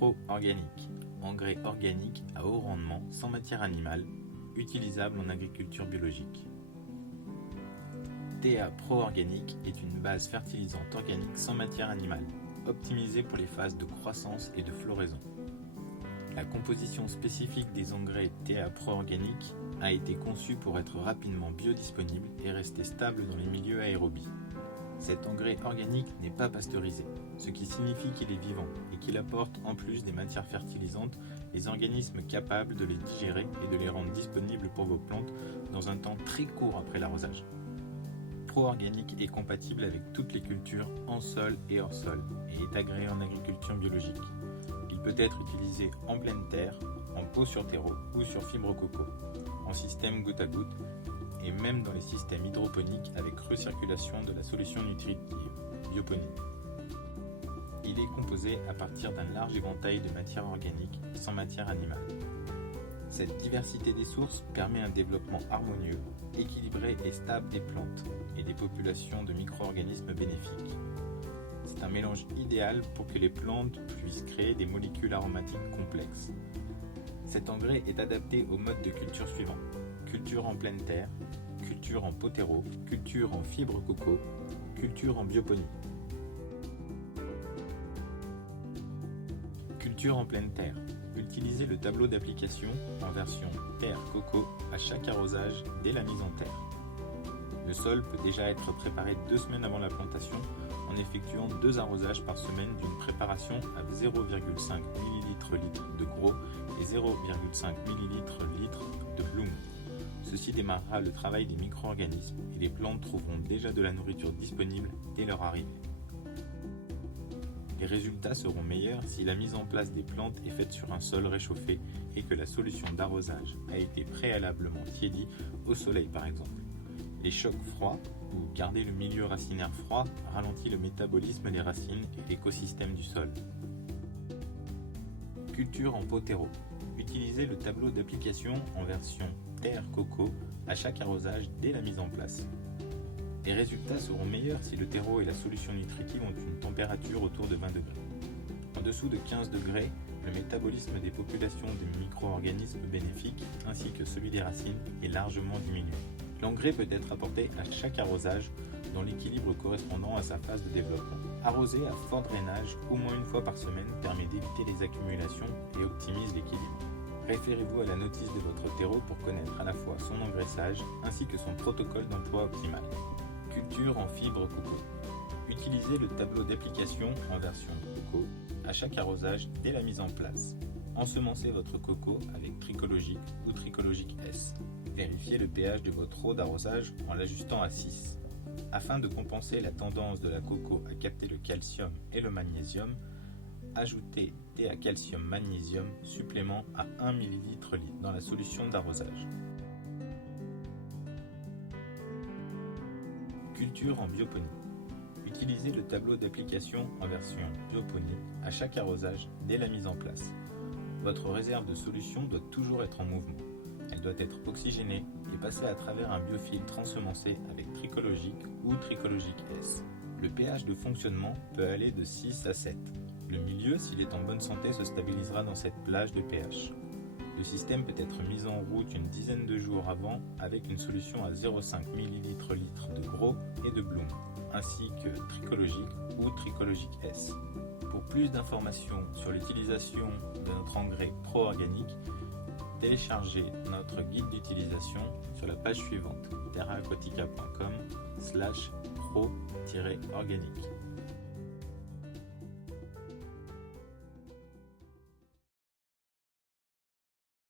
Pro-organique, engrais organique à haut rendement, sans matière animale, utilisable en agriculture biologique. TA Pro-organique est une base fertilisante organique sans matière animale, optimisée pour les phases de croissance et de floraison. La composition spécifique des engrais TA Pro-organique a été conçue pour être rapidement biodisponible et rester stable dans les milieux aérobies. Cet engrais organique n'est pas pasteurisé, ce qui signifie qu'il est vivant et qu'il apporte en plus des matières fertilisantes les organismes capables de les digérer et de les rendre disponibles pour vos plantes dans un temps très court après l'arrosage. Pro-organique est compatible avec toutes les cultures en sol et hors sol et est agréé en agriculture biologique. Il peut être utilisé en pleine terre, en pot sur terreau ou sur fibre coco, en système goutte à goutte et même dans les systèmes hydroponiques avec recirculation de la solution nutritive, bioponie. Il est composé à partir d'un large éventail de matières organiques sans matière animale. Cette diversité des sources permet un développement harmonieux, équilibré et stable des plantes et des populations de micro-organismes bénéfiques. C'est un mélange idéal pour que les plantes puissent créer des molécules aromatiques complexes. Cet engrais est adapté au mode de culture suivant: culture en pleine terre, culture en potéro, culture en fibre coco, culture en bioponie. Culture en pleine terre. Utilisez le tableau d'application en version terre-coco à chaque arrosage dès la mise en terre. Le sol peut déjà être préparé 2 semaines avant la plantation en effectuant 2 arrosages par semaine d'une préparation à 0,5 ml/litre de gros et 0,5 ml/litre de bloom. Ceci démarrera le travail des micro-organismes et les plantes trouveront déjà de la nourriture disponible dès leur arrivée. Les résultats seront meilleurs si la mise en place des plantes est faite sur un sol réchauffé et que la solution d'arrosage a été préalablement tiédie au soleil par exemple. Les chocs froids ou garder le milieu racinaire froid ralentit le métabolisme des racines et l'écosystème du sol. Culture en potéro. Utilisez le tableau d'application en version terre-coco à chaque arrosage dès la mise en place. Les résultats seront meilleurs si le terreau et la solution nutritive ont une température autour de 20 degrés. En dessous de 15 degrés, le métabolisme des populations de micro-organismes bénéfiques ainsi que celui des racines est largement diminué. L'engrais peut être apporté à chaque arrosage dans l'équilibre correspondant à sa phase de développement. Arroser à fort drainage au moins une fois par semaine permet d'éviter les accumulations et optimise l'équilibre. Référez-vous à la notice de votre terreau pour connaître à la fois son engraissage ainsi que son protocole d'emploi optimal. Culture en fibre coco. Utilisez le tableau d'application en version coco à chaque arrosage dès la mise en place. Ensemencez votre coco avec Tricologique ou Tricologique S. Vérifiez le pH de votre eau d'arrosage en l'ajustant à 6. Afin de compenser la tendance de la coco à capter le calcium et le magnésium, ajoutez TA calcium magnésium supplément à 1 ml/litre dans la solution d'arrosage. Culture en bioponie. Utilisez le tableau d'application en version bioponie à chaque arrosage dès la mise en place. Votre réserve de solution doit toujours être en mouvement. Elle doit être oxygénée et passer à travers un biofiltre ensemencé avec Tricologique ou Tricologique S. Le pH de fonctionnement peut aller de 6 à 7. Le milieu, s'il est en bonne santé, se stabilisera dans cette plage de pH. Le système peut être mis en route une dizaine de jours avant avec une solution à 0,5 ml/litre de gros et de bloom, ainsi que Tricologique ou Tricologique S. Pour plus d'informations sur l'utilisation de notre engrais pro-organique, téléchargez notre guide d'utilisation sur la page suivante terraaquatica.com/pro-organique.